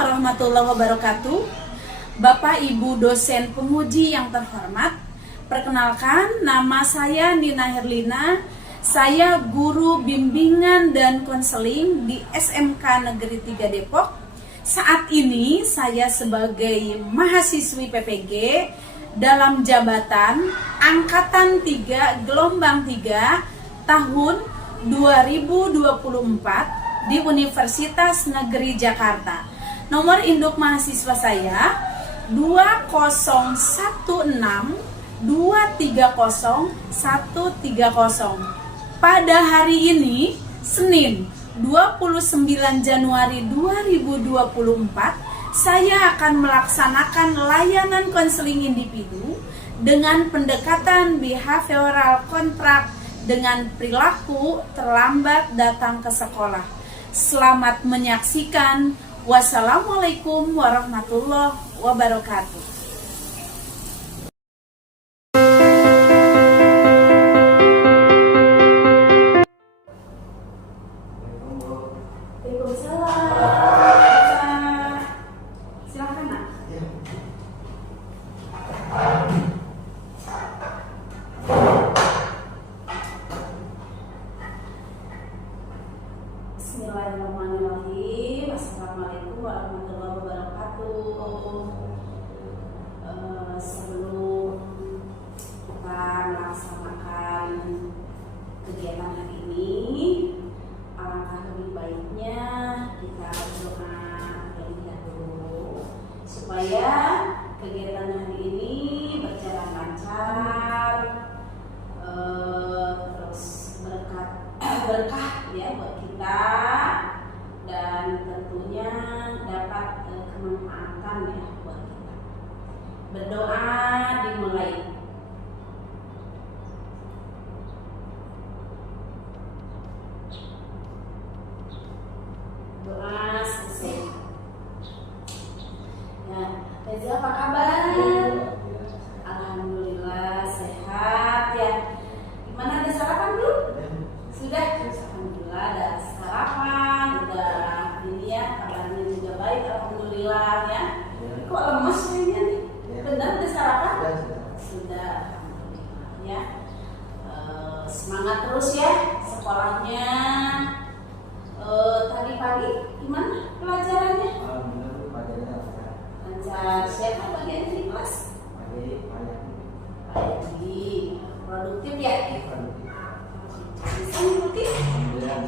warahmatullahi wabarakatuh. Bapak Ibu dosen penguji yang terhormat, perkenalkan nama saya Nina Herlina. Saya guru bimbingan dan konseling di SMK Negeri 3 Depok. Saat ini saya sebagai mahasiswi PPG dalam jabatan Angkatan 3 Gelombang 3 tahun 2024 di Universitas Negeri Jakarta. Nomor induk mahasiswa saya 206130130130. Pada hari ini, Senin 29 Januari 2024, saya akan melaksanakan layanan konseling individu dengan pendekatan behavioral kontrak dengan perilaku terlambat datang ke sekolah. Selamat menyaksikan. Wassalamualaikum warahmatullahi wabarakatuh. Waalaikumsalam. Silakan, Nak. Bismillahirrahmanirrahim. Assalamualaikum warahmatullahi wabarakatuh. Sebelum kita melaksanakan kegiatan hari ini, alangkah lebih baiknya kita berdoa terlebih dahulu supaya kegiatan hari ini berjalan lancar, terus berkah ya buat kita, dan tentunya dapat kemanfaatan ya buat kita. Berdoa dimulai. Doa selesai. Ya, Reza apa kabar? Alhamdulillah sehat ya. Gimana, ada sarapan belum? Sudah? Alhamdulillah ada sarapan, udah ini ya, kabarnya juga baik, alhamdulillah ya. Kok lemes kayaknya nih? Benar ada sarapan? Sudah, alhamdulillah ya. Semangat terus ya sekolahnya. Tadi pagi gimana pelajarannya? Lancar. Siapa bagian di kelas? Pagi. Produktif ya? Bisa mengikuti? Alhamdulillah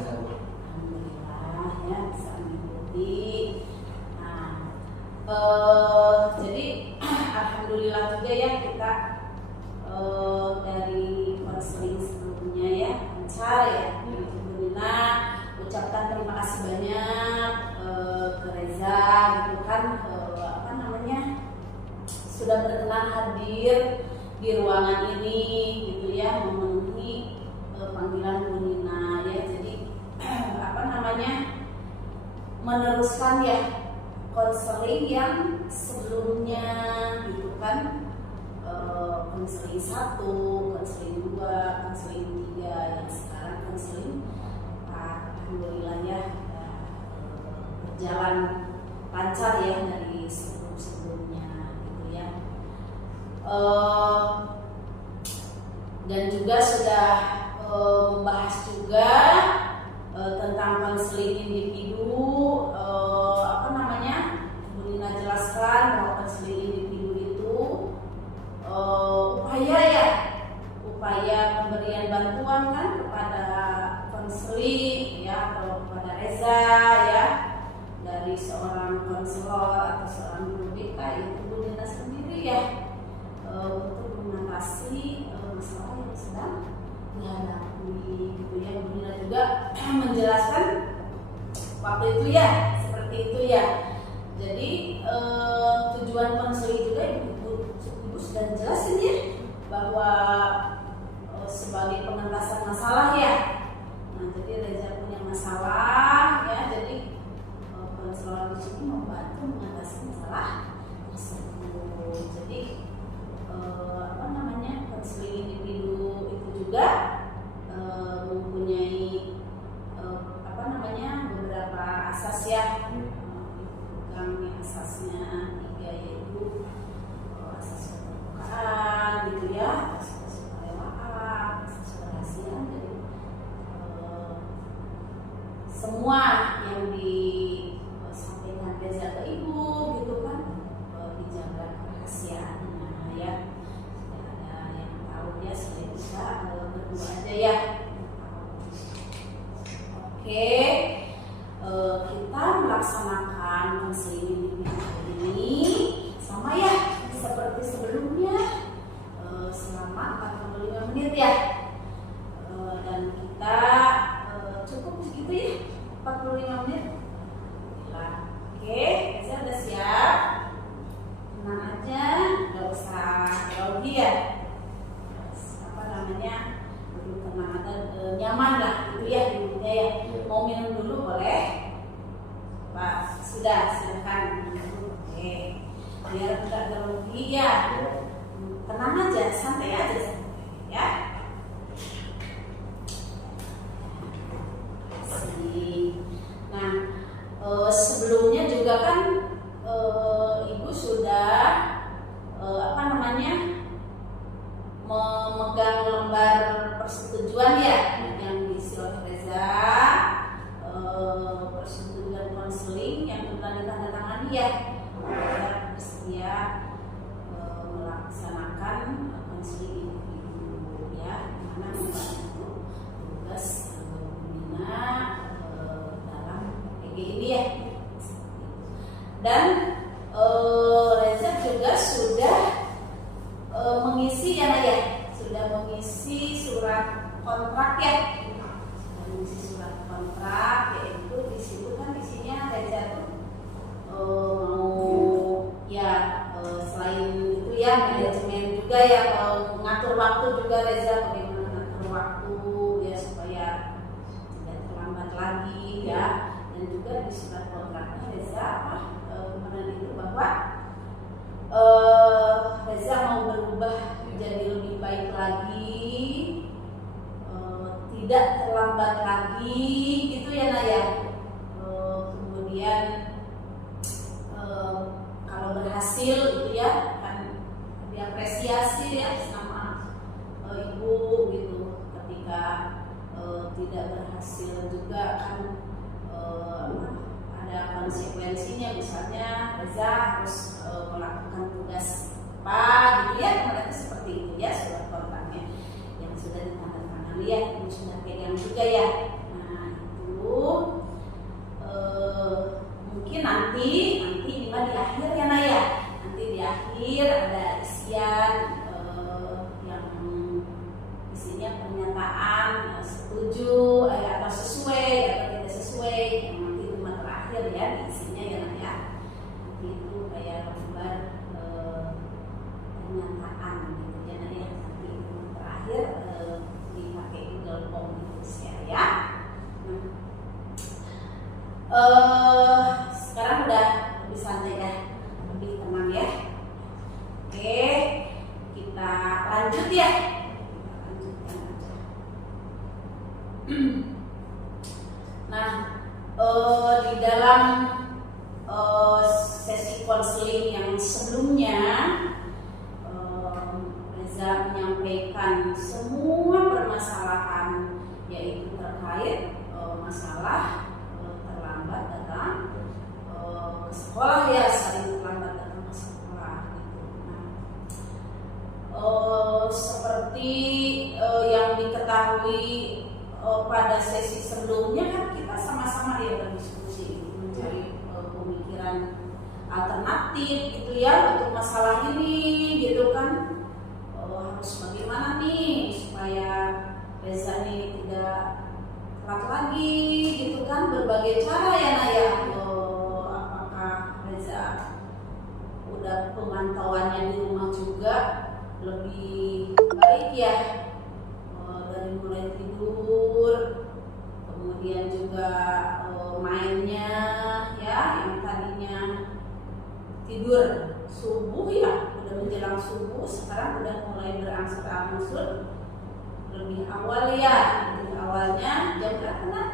ya, bisa mengikuti. Nah, jadi alhamdulillah juga ya kita dari konseling sebelumnya ya lancar ya. Alhamdulillah, ucapkan terima kasih banyak ke Reza gitu kan, sudah berkenan hadir di ruangan ini gitu ya, memenuhi panggilan Bu Nina ya. Jadi meneruskan ya konseling yang sebelumnya gitu kan, konseling 1, konseling 2, konseling 3, yang sekarang konseling 4. Alhamdulillah ya, berjalan lancar ya dari sebelum-sebelumnya gitu ya. Dan juga sudah membahas juga tentang konseling individu. Bu Nina jelaskan bahwa konseling individu itu upaya pemberian bantuan kan kepada konseling ya, atau kepada Reza ya, dari seorang konselor atau seorang guru BK itu Bu Nina sendiri ya, untuk mengatasi masalah yang sedang dihadapi gitu ya. Bu Nina juga menjelaskan waktu itu ya, seperti itu ya. Jadi tujuan konseling juga ibu sudah jelasin ya, bahwa sebagai pengentasan masalah ya. Nah, jadi Reza punya masalah ya, jadi konselor di sini membantu mengatasi masalah tersebut. Jadi konseling individu itu juga mempunyai beberapa asas ya, yang asasnya 3, yaitu asas keterbukaan gitu ya, asas kesukarelawan, asas kerahasiaan. Jadi semua yang disampaikan Reza ke ibu gitu kan dijaga kerahasiaannya ya, tidak ada yang tahu ya, selain kita berdua aja ya. Oke, kita melaksanakan konseling ini sama ya seperti sebelumnya selama 45 menit ya, dan kita cukup segitu ya, 45 menit. Oke, saya udah siap. Tenang aja, nggak usah grogi ya. Apa namanya? Duduk tenang aja, nyaman lah gitu ya duduknya ya. Mau minum dulu boleh? Pak, sudah, silakan minum. Oke, biar nggak grogi ya. Tenang aja, santai aja ya. Nah, sebelumnya juga kan ibu sudah memegang lembar persetujuan ya yang diisi oleh Reza, persetujuan konseling yang telah ditandatangani ya, bersedia melaksanakan konseling individu ya, mana membantu tugas pembina dalam PG ini ya. Dan Reza juga sudah mengisi ya Naya, sudah mengisi surat kontrak ya, sudah mengisi surat kontrak, yaitu di situ kan isinya Reza tuh mau ya selain itu ya manajemen juga ya, mengatur waktu juga Reza, bagaimana mengatur waktu ya supaya tidak terlambat lagi ya. Dan juga di surat kontraknya Reza kemarin itu bahwa Reza mau berubah menjadi lebih baik lagi, tidak terlambat lagi gitu ya Naya. Kemudian kalau berhasil itu ya kan diapresiasi ya sama ibu gitu. Ketika tidak berhasil juga kan ada konsekuensinya, misalnya Reza harus melakukan tugas apa gitu ya, kemarin itu seperti itu ya surat kontraknya yang sudah ditandatangani ya, ibu sudah pegang juga ya. Nah itu mungkin nanti di akhir ya Naya, nanti di akhir ada isian yang isinya pernyataan setuju atau sesuai atau tidak sesuai, yang nanti cuma terakhir ya di isinya ya Naya. Nanti itu kayak lembar pernyataan gitu ya Naya, nanti itu terakhir dipakai Google Form gitu ya. Sekarang udah lebih santai ya, lebih tenang ya. Oke, kita lanjut ya. Kita lanjutkan aja. Nah, di dalam sesi konseling yang sebelumnya Reza menyampaikan semua permasalahan, yaitu terkait masalah terlambat datang ke sekolah ya, sering terlambat datang ke sekolah gitu. Nah, seperti yang diketahui pada sesi sebelumnya kan kita sama-sama ya berdiskusi mencari pemikiran alternatif gitu ya untuk masalah ini gitu kan. Harus bagaimana nih supaya Reza nih tidak telat lagi gitu kan, berbagai cara ya Naya. Apakah Reza udah pemantauannya di rumah juga lebih baik ya, dari mulai tidur, kemudian juga mainnya ya, yang tadinya tidur subuh ya udah menjelang subuh, sekarang udah mulai berangsur-angsur lebih awal ya. Jadi awalnya jam berapa nak?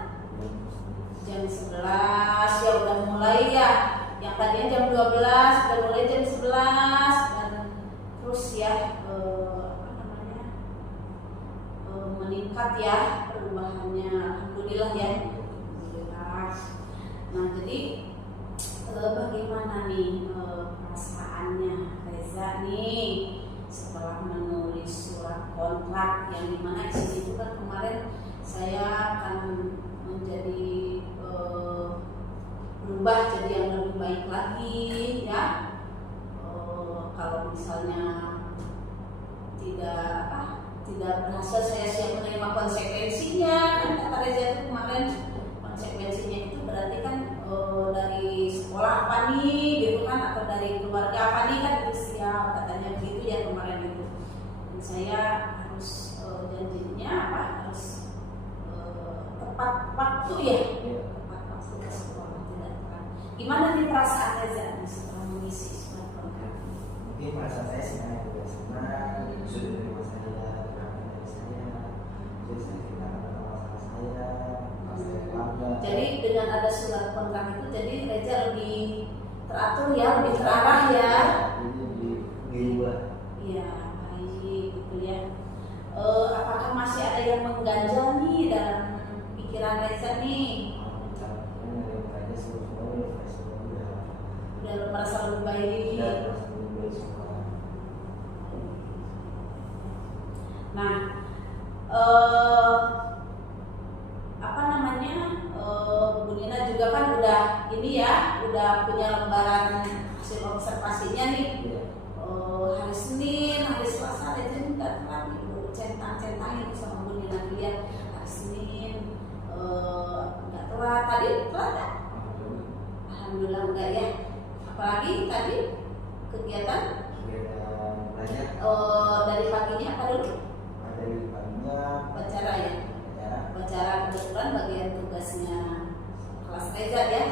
Jam 11 ya udah mulai ya yang tadinya jam 12 udah mulai jam 11 dan terus ya meningkat ya perubahannya, alhamdulillah ya. Alhamdulillah. Nah jadi bagaimana nih perasaannya Reza nih setelah menulis surat kontrak yang dimana isi itu kan kemarin saya akan menjadi berubah jadi yang lebih baik lagi ya. Kalau misalnya tidak berhasil saya siap menerima konsekuensinya kan kata Reza itu kemarin. Konsekuensinya itu berarti kan dari sekolah apa nih gitu kan, atau dari keluarga apa nih kan, itu siap katanya begitu ya kemarin itu. Dan saya harus janjinya harus tepat waktu ya, tepat waktu ke sekolah tidak telat. Gimana nih perasaan Reza setelah mengisi surat kontrak? Mungkin perasaan saya sebenarnya juga senang, sudah dari saya, dari saya, jadi saya tidak ada masalah saya. Jadi dengan ada surat kontrak itu jadi Reza lebih teratur ya, lebih terarah ya. Ini diubah. Iya, baik gitu ya. Apakah masih ada yang mengganjal nih dalam pikiran Reza nih? Udah merasa lebih baik. Nah, Bu Nina juga kan udah ini ya, udah punya lembaran hasil observasinya nih. Hari Senin, hari Selasa Reza minta telat Ibu centang-centangin sama Bu Nina lihat hari Senin nggak telat, tadi telat nggak? Alhamdulillah enggak ya. Apalagi tadi kegiatan belajar dari paginya apa dulu? dari paginya Upacara ya. Upacara kebetulan bagian tugasnya kelas Reza ya.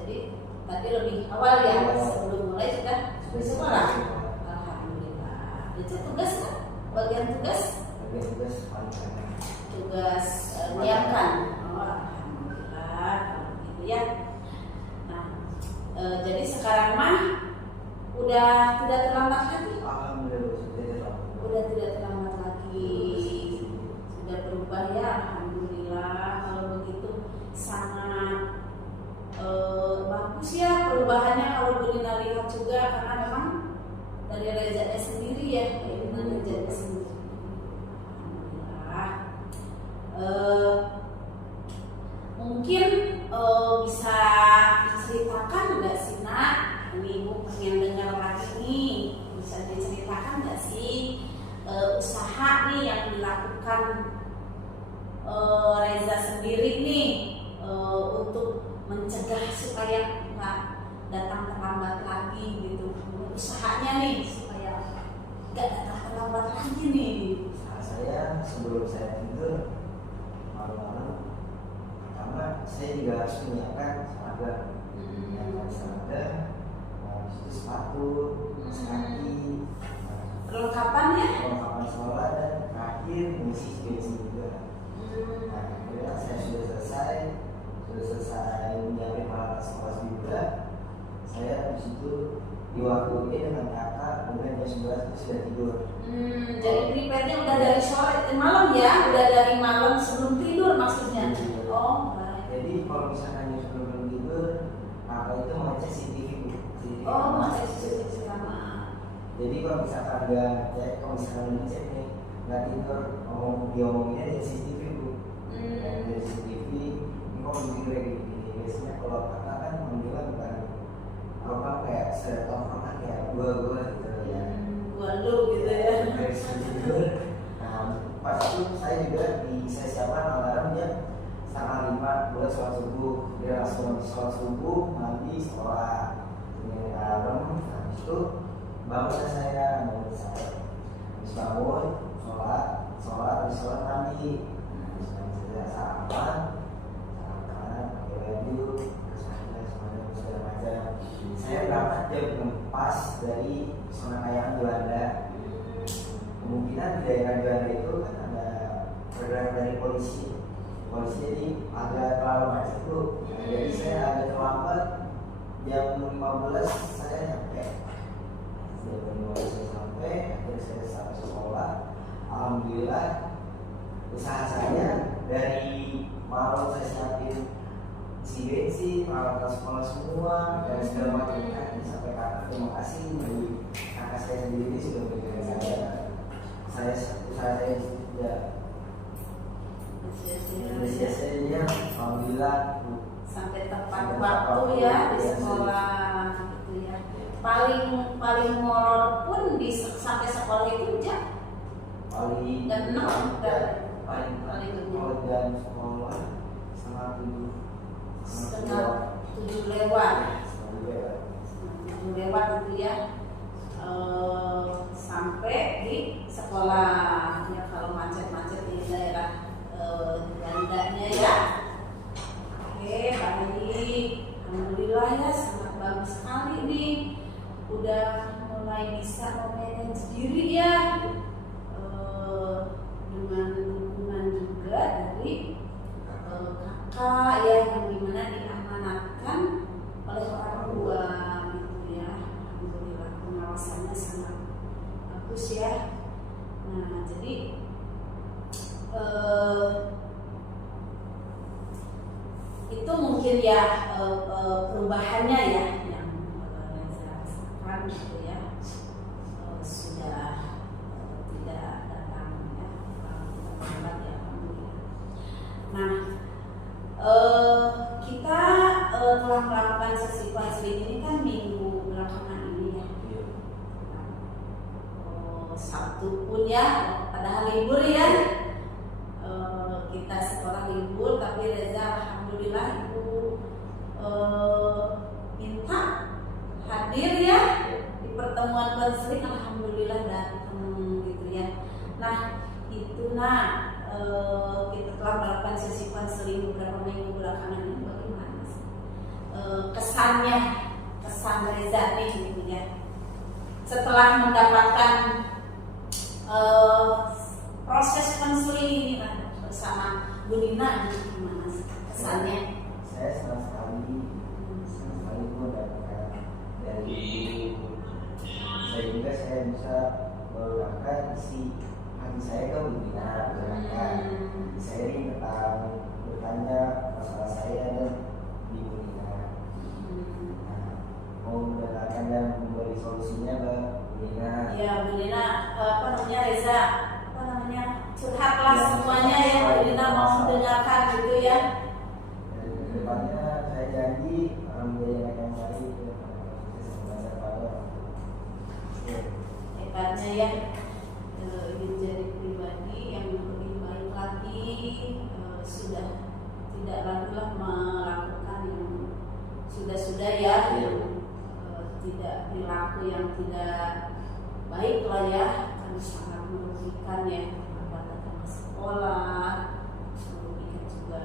Jadi tadi lebih awal ya, sebelum mulai sudah di sekolah. Alhamdulillah. Itu tugas kan? Bagian tugas menyiapkan. Alhamdulillah kalau begitu ya. Nah, jadi sekarang mah udah tidak terlambat lagi. Alhamdulillah Udah tidak terlambat lagi. Sudah berubah ya, alhamdulillah. Kalau begitu sangat bagus ya perubahannya kalau Bu Nina lihat juga, karena memang dari Reza sendiri ya, keinginan Reza sendiri. Alhamdulillah. Mungkin bisa diceritakan nggak sih Nak? Ini Ibu pengen dengar lagi nih. Bisa diceritakan nggak sih usaha nih yang dilakukan Reza sendiri nih untuk mencegah supaya nggak datang terlambat lagi gitu. Usahanya nih supaya nggak datang terlambat lagi nih. Saya sebelum saya tidur malam-malam, pertama saya juga harus menyiapkan seragam, habis itu sepatu, kaki, Perlengkapannya? perlengkapan sekolah, dan terakhir mengisi bensin juga. Nah, kemudian saya sudah selesai menyiapkan peralatan sekolah juga. Saya di situ diwakili dengan kakak, kemudian jam 11 itu sudah tidur. Jadi prepare-nya udah dari sore malam ya, udah dari malam sebelum tidur maksudnya. Oh, baik. Jadi kalau misalkan jam sebelum tidur, kakak itu mengecek CCTV. Oh, masih CCTV sama. Jadi kalau misalkan nggak cek, kalau misalkan ngecek nih nggak tidur, diomonginnya dari CCTV Bu. Dari CCTV, ini kok begini kayak gini. Biasanya kalau kakak kan menghilang bukan apa kayak setongkrongan kayak gua gitu ya. Gua lu gitu ya. Dari tidur. Nah, pas itu saya juga saya siapkan alarm jam 4:30 buat sholat subuh. Dia langsung sholat subuh, mandi, sekolah. Ini alarm, habis itu bangun saya. Habis bangun, habis sholat mandi. Habis mandi saya sarapan, pakai baju, terus semuanya segala macam. Saya berangkat jam 4 dari zona kayangan Juanda. Kemungkinan di daerah Juanda itu kan ada pergerakan dari polisi jadi agak terlalu macet tuh. Jadi saya agak terlambat jam 15 saya nyampe, jam 15 saya sampai, akhirnya saya sampai sekolah. Alhamdulillah usaha saya dari malam saya siapin isi bensin, peralatan sekolah semua dan segala macam, sampai kakak terima kasih dari kakak saya sendiri ini sudah memberikan saya usaha saya tidak sia-sianya. Alhamdulillah sampai tepat waktu ya di sekolah gitu ya. Paling molor pun di sampai sekolah itu jam paling jam 6 paling kalau jam sekolah setengah 7 lewat itu ya. Sampai di sekolah ya, kalau macet-macet di daerah Bandanya ya. Oke, baik. Alhamdulillah ya, sangat bagus sekali nih. Udah mulai bisa memanage diri ya. Dengan dukungan juga dari kakak ya, yang dimana diamanatkan oleh orang tua gitu ya. Alhamdulillah pengawasannya sangat bagus ya. Nah, jadi itu mungkin ya perubahannya ya yang saya rasakan gitu ya. Sudah tidak datang ya terlambat ya, alhamdulillah. Nah, kita telah melakukan sesi konseling ini kan minggu belakangan ini ya. Sabtu pun ya, padahal libur ya. Kita sekolah libur, tapi Reza alhamdulillah ibu minta hadir ya di pertemuan konseling, alhamdulillah datang gitu ya. Nah itu kita telah melakukan sesi konseling beberapa minggu belakangan ini, bagaimana sih kesan Reza nih gitu ya setelah mendapatkan proses konseling ini bersama Bu Nina, gimana kesannya? Saya senang sekali mendapatkan dari saya juga, saya bisa meluangkan isi hati saya ke Bu Nina, saya ini tentang bertanya masalah saya dan di Bu Nina, mau mendengarkan dan memberi solusinya ke Bu Nina. Ya Bu Nina, Reza curhatlah semuanya ya, Bu Nina mau mendengarkan gitu ya. Depannya saya janji menjadi anak yang baik hebatnya ya, ingin jadi pribadi yang lebih baik lagi, sudah tidak lagi lah melakukan yang sudah ya, yang tidak perilaku yang tidak baik lah ya, kan sangat merugikan ya. Datang ke sekolah, merugikan juga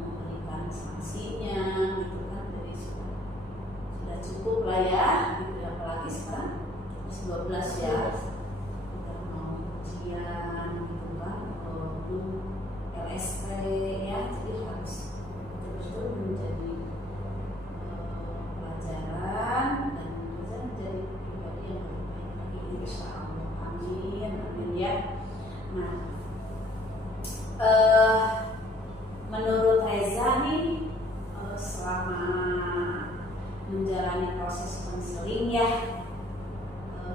memberikan sanksinya gitu kan, jadi sudah cukup lah ya gitu, apalagi sekarang 12 ya, udah mau ujian gitu kan, belum LSP ya, jadi harus betul-betul menjadi pelajaran dan menjadi pribadi yang lebih baik lagi, insya Allah, amin ya. Nah, menurut Reza nih, selama menjalani proses konseling ya,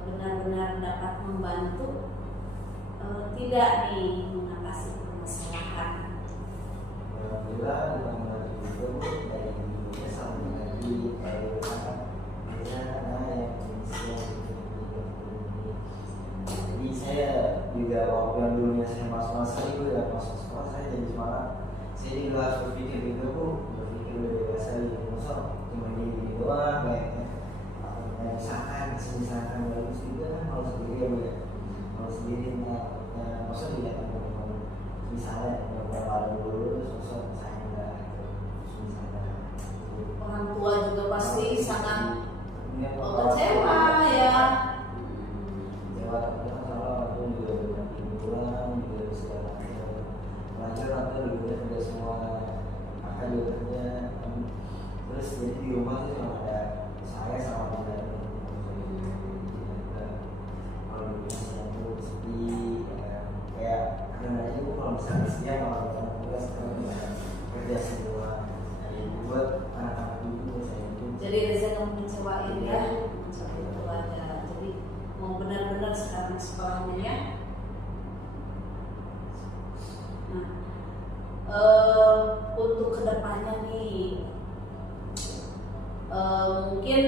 benar-benar dapat membantu tidak nih mengatasi permasalahan? Alhamdulillah dengan membantu juga dari ibunya sampai nanti dari anak yang jadi saya juga waktu yang dulunya saya masuk itu ya, masuk sekolah saya jadi semangat. Saya juga harus berpikir gitu, berpikir lebih dewasa gitu, masa cuma gini doang kayaknya. Misalkan bagus juga kan kalau sendiri ya, kalau sendiri masa dilihat teman-teman misalnya beberapa hari dulu sosok saya enggak misalnya orang tua juga pasti sangat kecewa ya. Kecewa, tapi masalah aku juga berarti pulang juga segala macam pelajar atau juga semua akan juga kerja, terus jadi di rumah sih cuma ada dia melakukan tugas kerja semua. Jadi buat anak-anak itu saya itu. Jadi Reza kamu mengecewain ya, mengecewain keluarga. Jadi mau benar-benar sekarang sekolahnya ya. Nah, untuk kedepannya nih, mungkin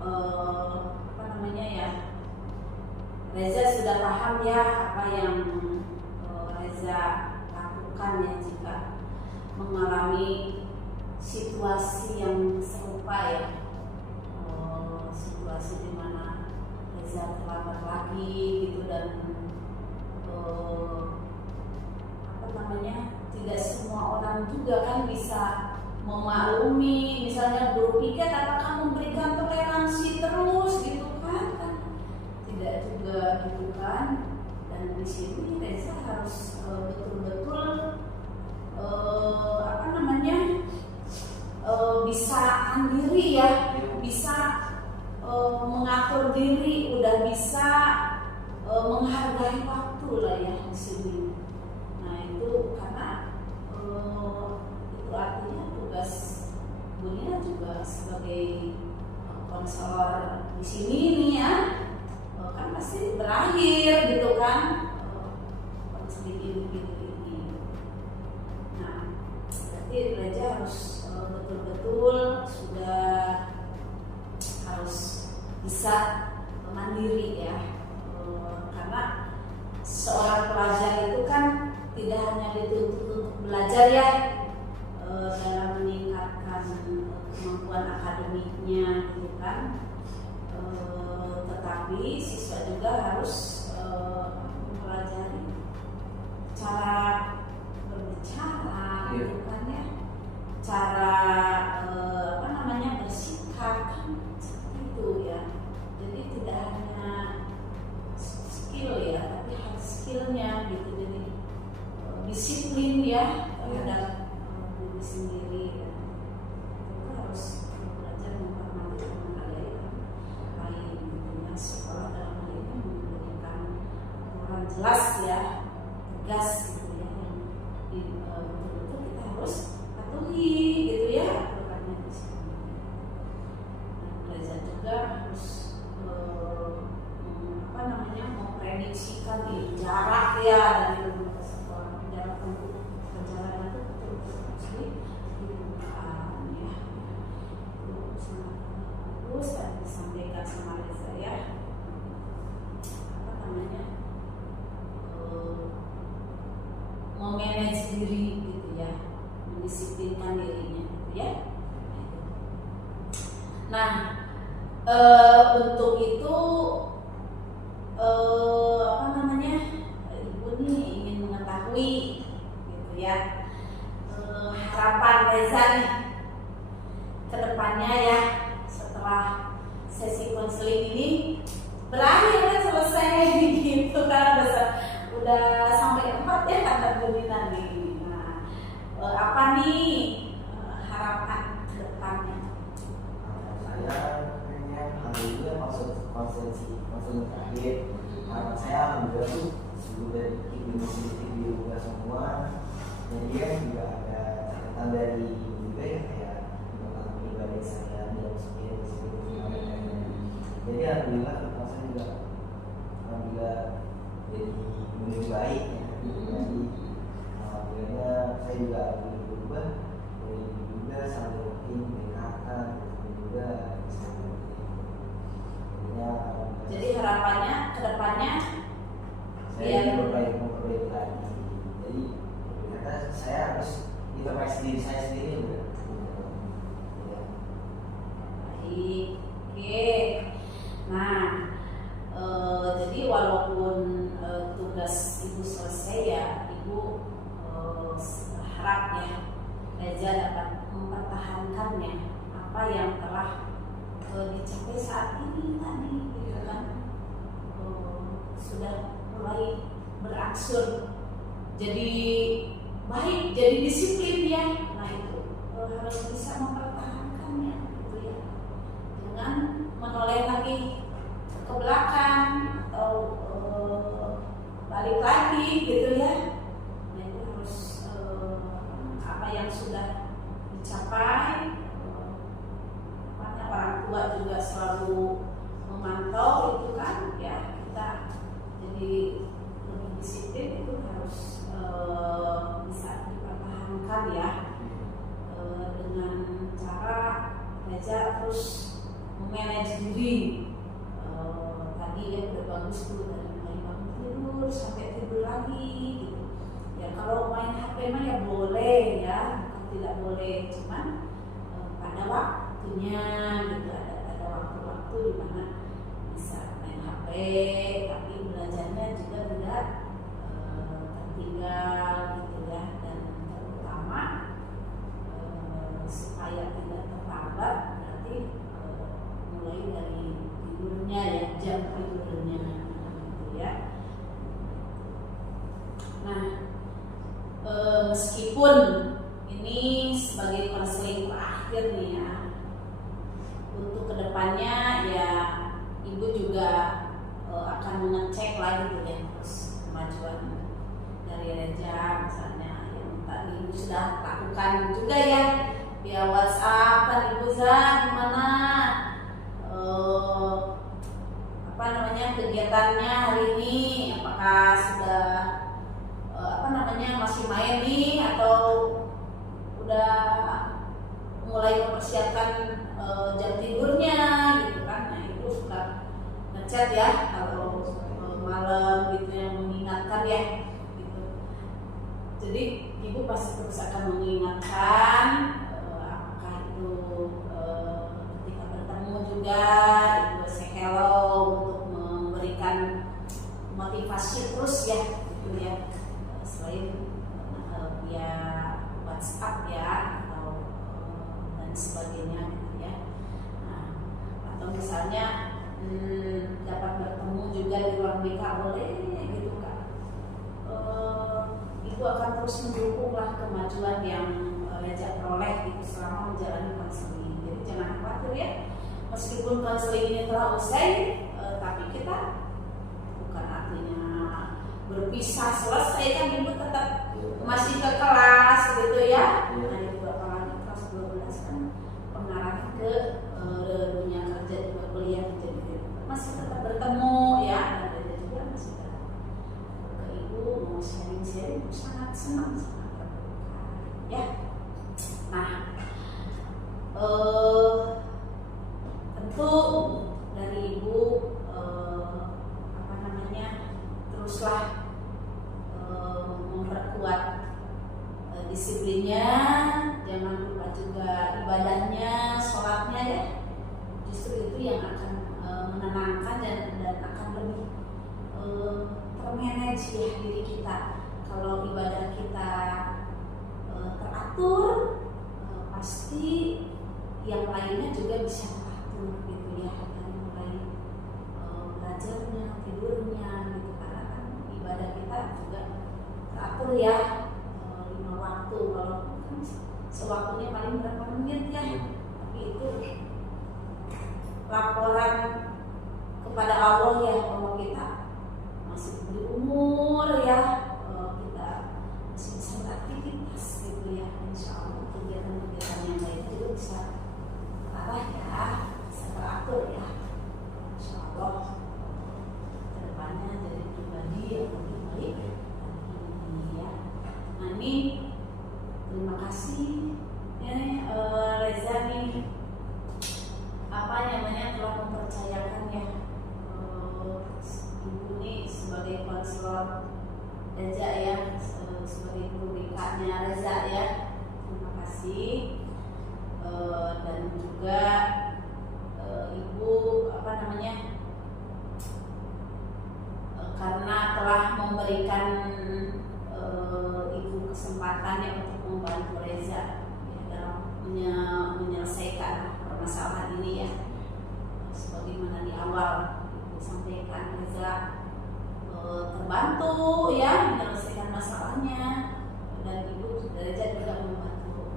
apa namanya ya, Reza sudah paham ya apa yang Reza lakukan ya jika mengalami situasi yang serupa ya, situasi di mana Reza terlambat lagi gitu dan apa namanya, tidak semua orang juga kan bisa memaklumi, misalnya guru piket apakah memberikan toleransi terus gitu kan tidak juga gitu kan. Dan di sini Reza harus betul-betul apa namanya, bisa mandiri ya, bisa mengatur diri, udah bisa menghargai waktu lah ya di sini. Nah itu karena itu artinya tugas Bunia juga sebagai konselor di sini nih ya, kan pasti berakhir gitu kan konseling ini. Nah berarti Reza harus betul-betul sudah harus bisa mandiri ya, karena seorang pelajar itu kan tidak hanya dituntut untuk belajar ya, dalam meningkatkan kemampuan akademiknya gitu kan, tetapi siswa juga harus mempelajari cara berbicara gitu kan ya, cara apa namanya bersikap kan seperti itu ya. Jadi tidak hanya skill ya, tapi harus skillnya gitu. Jadi disiplin ya terhadap diri sendiri. Itu harus belajar menghormati teman lain gitu ya. Sekolah dalam hal ini memberikan aturan jelas ya, tegas gitu ya, yang betul-betul kita harus patuhi gitu ya aturannya di sini. Belajar juga harus apa namanya, memprediksikan jarak ya dari rumah ke sekolah, jarak tempuh perjalanan itu betul-betul harus ditentukan ya. Itu sangat bagus dan disampaikan sama Reza ya. Apa namanya, memanage diri gitu ya, mendisiplinkan dirinya gitu ya. Nah, untuk itu apa namanya, Ibu nih ingin mengetahui gitu ya, harapan Reza nih ke depannya ya, setelah sesi konseling ini berakhir kan, selesai gitu kan, udah sampai 4 ya kata Bunina nih. Nah, apa nih harapan ke depannya? Saya pengen alhamdulillah maksud konseling terakhir, harapan saya alhamdulillah tuh sudah inisiatif di rumah semua. Jadi kan juga ada catatan dari juga ya, kayak mengalami ibadah saya dan sebagainya. Jadi alhamdulillah saya juga alhamdulillah jadi lebih baik ya. Jadi alhamdulillah saya juga berubah dari juga sambil rutin meningkatkan juga. Jadi harapannya ke depannya saya memperbaiki lagi. Jadi ternyata saya harus introspeksi diri saya sendiri juga. Ya. Baik, oke. Nah, jadi walaupun tugas Ibu selesai ya, Ibu harap ya Reza dapat mempertahankannya apa yang telah dicapai saat ini tadi gitu kan. Sudah mulai berangsur jadi baik, jadi disiplin ya. Nah itu harus bisa mempertahankannya gitu ya, jangan menoleh lagi ke belakang atau balik lagi gitu ya. Nah itu harus sudah dicapai, karena orang tua juga selalu memantau itu kan ya, kita jadi lebih disiplin itu harus bisa dipertahankan ya, dengan cara Reza terus memanage diri. Tadi ya udah bagus tuh, dari mulai bangun tidur sampai tidur lagi gitu. Ya kalau main HP mah ya boleh ya, bukan tidak boleh, cuman pada waktunya gitu, ada waktu-waktu di mana bisa main HP, tapi belajarnya juga tidak tertinggal gitu ya, dan terutama supaya tidak terlambat berarti mulai dari tidurnya ya, jam tidurnya gitu ya. Nah, meskipun ini sebagai konseling terakhir nih ya, untuk kedepannya ya ibu juga akan mengecek lagi gitu ya, terus kemajuan dari Reza misalnya yang tadi ibu sudah lakukan juga ya via WhatsApp kan ibu gimana kegiatannya hari ini, apakah sudah masih main nih atau udah mulai mempersiapkan jam tidurnya gitu kan. Nah itu suka ngechat ya kalau malam gitu, yang mengingatkan ya gitu. Jadi ibu pasti terus akan mengingatkan, apakah itu ketika bertemu juga ibu say hello untuk memberikan motivasi terus ya gitu ya, selain via WhatsApp ya atau dan sebagainya gitu ya. Nah, atau misalnya dapat bertemu juga di ruang BK boleh gitu kan. Ibu akan terus mendukung lah kemajuan yang Reza peroleh itu selama menjalani konseling. Jadi jangan khawatir ya, meskipun konseling ini telah usai, tapi kita bukan artinya berpisah selesai kan, ibu tetap masih ke kelas gitu ya. Nah itu apalagi kelas 12 kan pengarahnya ke dunia kerja juga, kuliah, jadi masih tetap bertemu ya, dan Reza juga masih tetap ke ibu mau sharing-sharing, sangat senang, sangat terbuka ya. Nah tentu dari ibu teruslah memperkuat disiplinnya, jangan lupa juga ibadahnya, sholatnya ya. Justru itu yang akan menenangkan dan akan lebih termanage ya diri kita. Kalau ibadah kita teratur, pasti yang lainnya juga bisa teratur gitu ya, dari mulai belajarnya, tidurnya gitu, karena kan ibadah kita juga teratur ya, 5 waktu, walaupun kan sewaktunya paling berapa menit ya, tapi itu laporan kepada Allah ya, bahwa kita masih di umur ya, kita masih bisa beraktivitas gitu ya. Insya Allah kegiatan-kegiatan yang lain juga bisa terarah ya, bisa teratur ya, insya Allah kedepannya jadi pribadi yang lebih baik ini ya. Nah ini terima kasih ya, Reza nih telah mempercayakan ya ibu nih sebagai konselor Reza ya, sebagai guru BK-nya Reza ya. Terima kasih. Dan juga ibu karena telah memberikan ibu kesempatan ya untuk membantu Reza ya, dalam menyelesaikan permasalahan ini ya. Sebagaimana di awal ibu sampaikan, Reza terbantu ya menyelesaikan masalahnya, dan ibu Reza juga membantu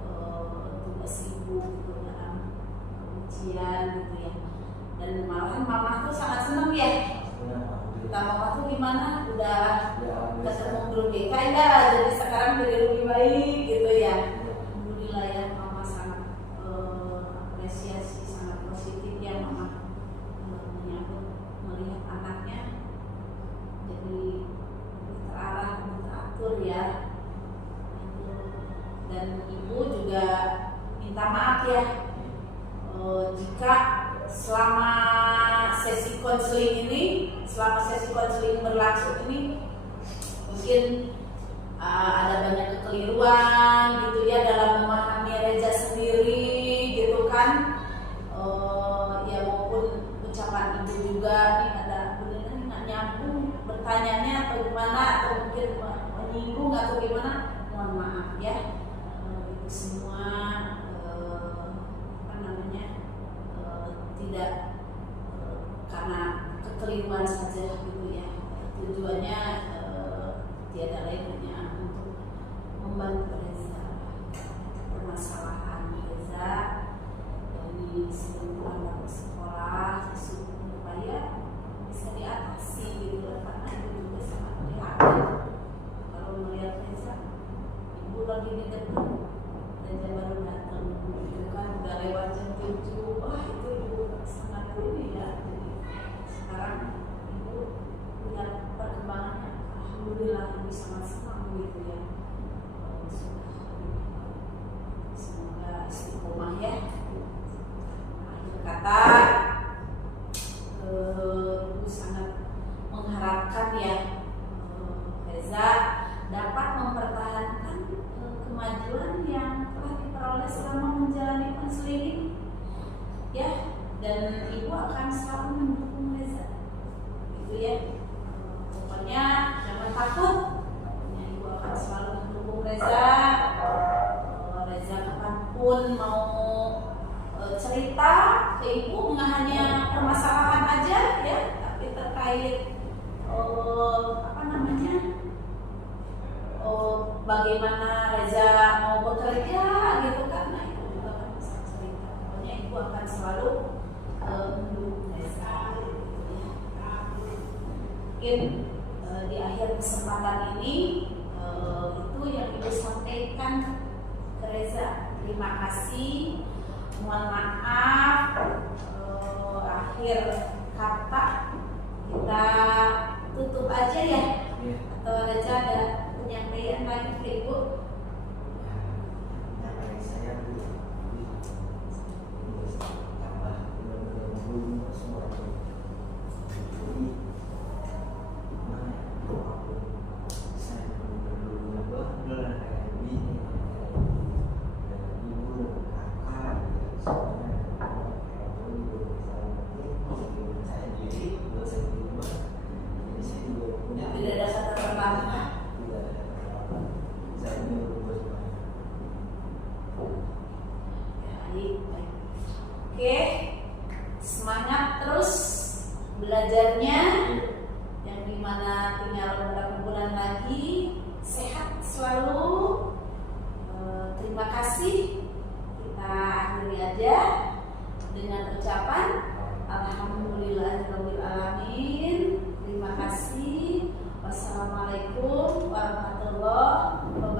tugas ibu gitu, dalam ujian gitu ya. Dan malahan mama tuh sangat senang ya. Kita mama tuh gimana udah ketemu guru BK ya, jadi sekarang jadi lebih baik gitu ya. sesi konseling ini, selama sesi konseling berlangsung ini mungkin ada banyak kekeliruan gitu ya dalam memahami Reza sendiri gitu kan. Ya maupun ucapan ibu juga nih ada benar nggak nyambung bertanyanya atau gimana, atau mungkin menyinggung atau gimana, mohon maaf ya. Itu semua tidak karena kekeliruan saja gitu ya. Tujuannya tiada lain hanya untuk membantu Reza, permasalahan Reza dari sebelum pulang ke sekolah supaya bisa diatasi gitu lah, karena ibu juga sangat prihatin kalau melihat Reza, ibu lagi di depan Reza baru datang gitu kan, udah lewat jam 7, wah itu ibu sangat ini ya. Jadi sekarang ibu lihat perkembangannya, alhamdulillah ibu sangat senang gitu ya. Semoga istiqomah ya. Akhir kata, ibu sangat mengharapkan ya Reza dapat mempertahankan kemajuan yang telah diperoleh selama menjalani konseling ini ya, dan ibu akan selalu mendukung Reza gitu ya. Pokoknya jangan takut ya, ibu akan selalu mendukung Reza. Reza kapanpun mau cerita ke ibu, nggak hanya permasalahan aja ya, tapi terkait bagaimana Reza mau bekerja gitu kan, nah ibu juga akan bisa cerita. Pokoknya ibu akan selalu mendukung Reza ya. Mungkin di akhir kesempatan ini itu yang ibu sampaikan ke Reza. Terima kasih, mohon maaf. Akhir kata kita tutup aja ya, atau Reza ada penyampaian lagi ke ibu? Penyampaian saya dulu tambah benar-benar semuanya. Jadi gimana ya, walaupun saya benar-benar benar kayak begini, dan ibu dan kakak semuanya kayak ibu saya diri, buat saya di rumah. Jadi saya juga punya Tidak ada kata terlambat. Saya punya berbuat semuanya. Baik. Oke, semangat terus belajarnya, yang dimana tinggal beberapa bulan lagi. Sehat selalu. Terima kasih. Kita akhiri aja dengan ucapan Alhamdulillahirabbil alamin. Terima kasih. Wassalamualaikum warahmatullahi wabarakatuh.